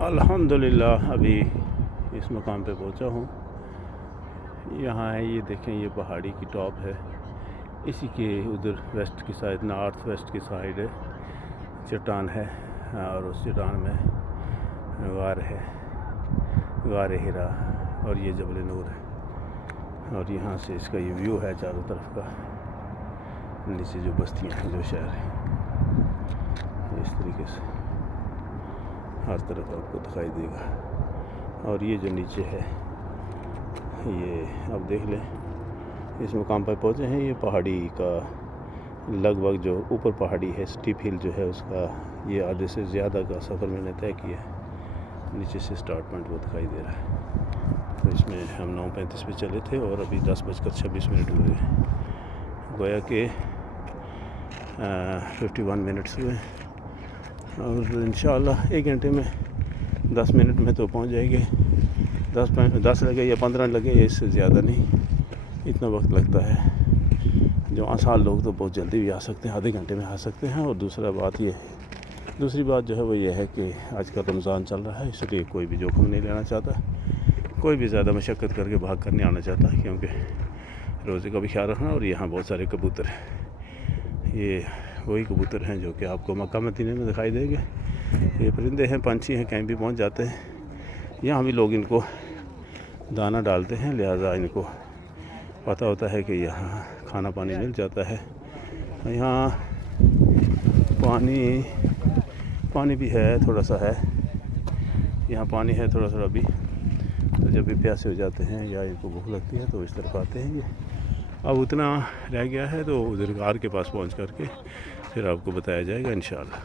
الحمدللہ ابھی اس مقام پہ پہنچا ہوں. یہاں ہے، یہ دیکھیں، یہ پہاڑی کی ٹاپ ہے. اسی کے ادھر ویسٹ کی سائڈ، نارتھ ویسٹ کی سائڈ ہے، چٹان ہے، اور اس چٹان میں غار ہے، غار ہرا، اور یہ جبل نور ہے. اور یہاں سے اس کا یہ ویو ہے چاروں طرف کا، نیچے جو بستیاں ہیں، جو شہر ہے، اس طریقے سے ہر طرف آپ کو دکھائی دے گا. اور یہ جو نیچے ہے، یہ آپ دیکھ لیں، اس مقام پر پہنچے ہیں. یہ پہاڑی کا لگ بھگ جو اوپر پہاڑی ہے، اسٹیپ ہل جو ہے، اس کا یہ آدھے سے زیادہ کا سفر میں نے طے کیا ہے. نیچے سے سٹارٹ پوائنٹ وہ دکھائی دے رہا ہے. تو اس میں ہم 9:35 پہ چلے تھے اور ابھی 10:26 ہوئے. گویا کہ 51 منٹس ہوئے، اور انشاءاللہ 1 گھنٹے میں 10 منٹ میں تو پہنچ جائے گے. 10 لگے یا 15 لگے، اس سے زیادہ نہیں اتنا وقت لگتا ہے. جو آسان لوگ تو بہت جلدی بھی آ سکتے ہیں، آدھے گھنٹے میں آ سکتے ہیں. اور دوسری بات جو ہے وہ یہ ہے کہ آج کل رمضان چل رہا ہے، اس لیے کوئی بھی جوخم نہیں لینا چاہتا، کوئی بھی زیادہ مشقت کر کے بھاگ کر نہیں آنا چاہتا، کیونکہ روزے کا بھی خیال رکھنا. اور یہاں بہت سارے کبوتر ہیں، یہ وہی کبوتر ہیں جو کہ آپ کو مکہ مدینے میں دکھائی دیں گے. یہ پرندے ہیں، پنچھی ہیں، کہیں بھی پہنچ جاتے ہیں. یہاں بھی لوگ ان کو دانہ ڈالتے ہیں، لہٰذا ان کو پتہ ہوتا ہے کہ یہاں کھانا پانی مل جاتا ہے. یہاں پانی بھی ہے، تھوڑا سا ہے یہاں، پانی ہے تھوڑا تھوڑا بھی. تو جب بھی پیاسے ہو جاتے ہیں یا ان کو بھوک لگتی ہے تو اس طرف آتے ہیں. یہ اب اتنا رہ گیا ہے، تو ادھر غار کے پاس پہنچ کر کے پھر آپ کو بتایا جائے گا انشاءاللہ.